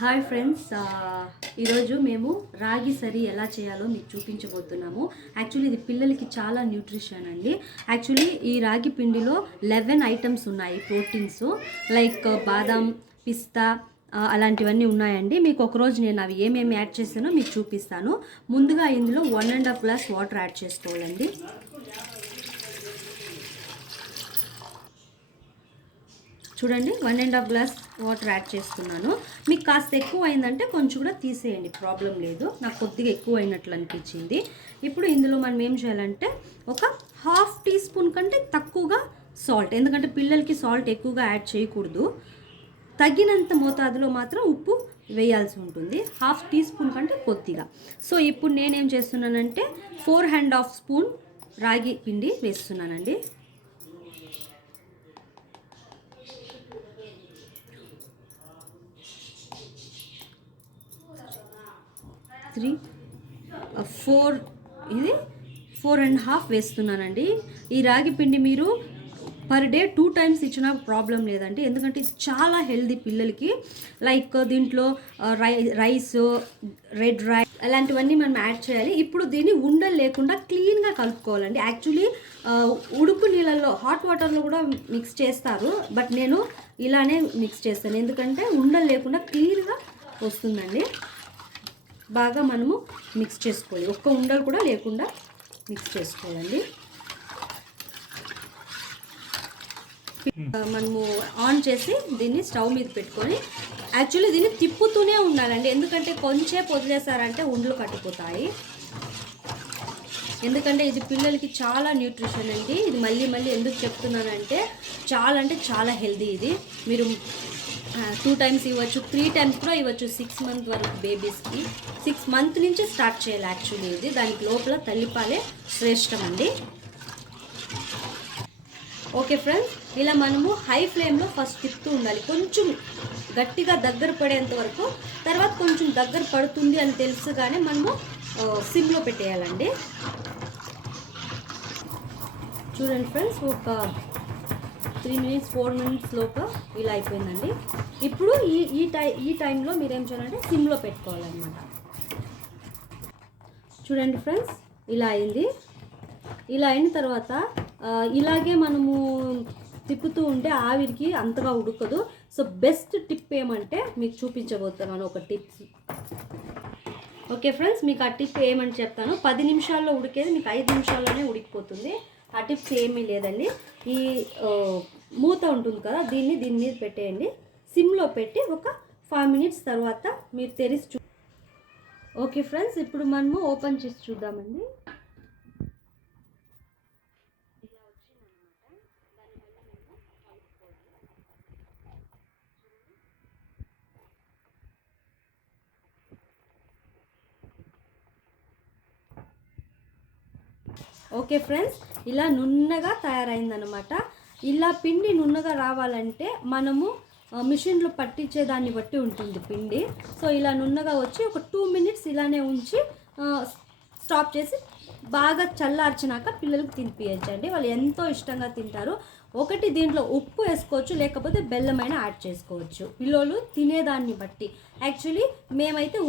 Hi friends, ఈరోజు మేము రాగి సరి ఎలా చేయాలో మీకు చూపించబోతున్నాము. యాక్చువల్లీ ఇది పిల్లలకి చాలా న్యూట్రిషన్ అండి. యాక్చువల్లీ ఈ రాగి పిండిలో 11 ఐటమ్స్ ఉన్నాయి ప్రోటీన్స్, లైక్ బాదాం, పిస్తా, అలాంటివన్నీ ఉన్నాయండి. మీకు ఒకరోజు నేను అవి ఏమేమి యాడ్ చేసానో మీకు చూపిస్తాను. ముందుగా ఇందులో 1.5 గ్లాస్ వాటర్ యాడ్ చేసుకోవాలండి. చూడండి, 1.5 గ్లాస్ వాటర్ యాడ్ చేస్తున్నాను. మీకు కాస్త ఎక్కువ అయిందంటే కొంచెం కూడా తీసేయండి, ప్రాబ్లం లేదు. నాకు కొద్దిగా ఎక్కువ అయినట్లు అనిపించింది. ఇప్పుడు ఇందులో మనం ఏం చేయాలంటే ఒక హాఫ్ టీ స్పూన్ కంటే తక్కువగా సాల్ట్, ఎందుకంటే పిల్లలకి సాల్ట్ ఎక్కువగా యాడ్ చేయకూడదు. తగినంత మోతాదులో మాత్రం ఉప్పు వేయాల్సి ఉంటుంది. హాఫ్ టీ స్పూన్ కంటే కొద్దిగా. సో ఇప్పుడు నేనేం చేస్తున్నానంటే 4½ స్పూన్ రాగి పిండి వేస్తున్నానండి. 4 ఇది 4½ వేస్తున్నానండి. ఈ రాగి పిండి మీరు పర్ డే 2 టైమ్స్ ఇచ్చినా ప్రాబ్లం లేదండి, ఎందుకంటే ఇది చాలా హెల్దీ పిల్లలకి. లైక్ దీంట్లో రైస్, రెడ్ రైస్ అలాంటివన్నీ మనం యాడ్ చేయాలి. ఇప్పుడు దీన్ని ఉండలు లేకుండా క్లీన్గా కలుపుకోవాలండి. యాక్చువల్లీ ఉడుకు నీళ్ళల్లో, హాట్ వాటర్లో కూడా మిక్స్ చేస్తారు, బట్ నేను ఇలానే మిక్స్ చేస్తాను, ఎందుకంటే ఉండలు లేకుండా క్లీన్గా వస్తుందండి. బాగా మనము మిక్స్ చేసుకోవాలి, ఒక్క ఉండలు కూడా లేకుండా మిక్స్ చేసుకోవాలండి. మనము ఆన్ చేసి దీన్ని స్టవ్ మీద పెట్టుకొని, యాక్చువల్లీ దీన్ని తిప్పుతూనే ఉండాలండి, ఎందుకంటే కొంచెం వదిలేసారంటే ఉండలు కట్టిపోతాయి. ఎందుకంటే ఇది పిల్లలకి చాలా న్యూట్రిషన్ అండి. ఇది మళ్ళీ మళ్ళీ ఎందుకు చెప్తున్నానంటే చాలా హెల్దీ. ఇది మీరు 2 టైమ్స్ ఇవ్వచ్చు, 3 టైమ్స్ కూడా ఇవ్వచ్చు. 6 మంత్ వరకు బేబీస్కి, 6 మంత్ నుంచి స్టార్ట్ చేయాలి యాక్చువల్లీ ఇది. దానికి లోపల తల్లిపాలే శ్రేష్టం అండి. ఓకే ఫ్రెండ్స్, ఇలా మనము హై ఫ్లేమ్లో ఫస్ట్ తిప్పుతూ ఉండాలి, కొంచెం గట్టిగా దగ్గర పడేంత వరకు. తర్వాత కొంచెం దగ్గర పడుతుంది అని తెలుసుగానే మనము సిమ్లో పెట్టేయాలండి. చూడండి ఫ్రెండ్స్, ఒక 3 మినిట్స్ 4 మినిట్స్ లోపు ఇలా అయిపోయిందండి. ఇప్పుడు ఈ టైంలో మీరేం చేయాలంటే సిమ్లో పెట్టుకోవాలన్నమాట. చూడండి ఫ్రెండ్స్, ఇలా అయింది. ఇలా అయిన తర్వాత ఇలాగే మనము తిప్పుతూ ఉంటే ఆవిరికి అంతగా ఉడకదు. సో బెస్ట్ టిప్ ఏమంటే మీకు చూపించబోతున్నాను ఒక టిప్స్. ఓకే ఫ్రెండ్స్, మీకు ఆ టిప్ ఏమని చెప్తాను. 10 నిమిషాల్లో ఉడికేది మీకు 5 నిమిషాల్లోనే ఉడికిపోతుంది. ఆ టిప్స్ ఏమీ లేదండి. ఈ మూత ఉంటుంది కదా, దీని మీద పెట్టేయండి. సిమ్లో పెట్టి ఒక 5 మినిట్స్ తర్వాత మీరు తెరిచి ఓకే ఫ్రెండ్స్, ఇప్పుడు మనము ఓపెన్ చేసి చూద్దామండి. ఓకే ఫ్రెండ్స్, ఇలా నున్నగా తయారైందనమాట. ఇలా పిండి నున్నగా రావాలంటే మనము మిషన్లో పట్టించే దాన్ని బట్టి ఉంటుంది పిండి. సో ఇలా నున్నగా వచ్చి ఒక 2 మినిట్స్ ఇలానే ఉంచి స్టాప్ చేసి బాగా చల్లార్చినాక పిల్లలకు తినిపించండి. వాళ్ళు ఎంతో ఇష్టంగా తింటారు. ఒకటి దీంట్లో ఉప్పు వేసుకోవచ్చు, లేకపోతే బెల్లమైన యాడ్ చేసుకోవచ్చు, పిల్లలు తినేదాన్ని బట్టి. యాక్చువల్లీ మేమైతే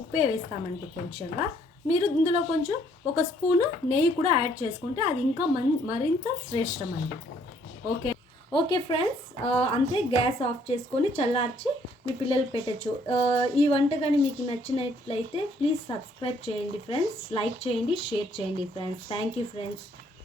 ఉప్పే వేస్తామండి కొంచెంగా. మీరు ఇందులో కొంచెం ఒక స్పూను నెయ్యి కూడా యాడ్ చేసుకుంటే అది ఇంకా మరింత శ్రేష్టం అండి. ఓకే ఫ్రెండ్స్, అంతే. గ్యాస్ ఆఫ్ చేసుకొని చల్లార్చి మీ పిల్లలకు పెట్టచ్చు. ఈ వంట కానీ మీకు నచ్చినట్లయితే ప్లీజ్ సబ్స్క్రైబ్ చేయండి ఫ్రెండ్స్, లైక్ చేయండి, షేర్ చేయండి ఫ్రెండ్స్. Thank you friends.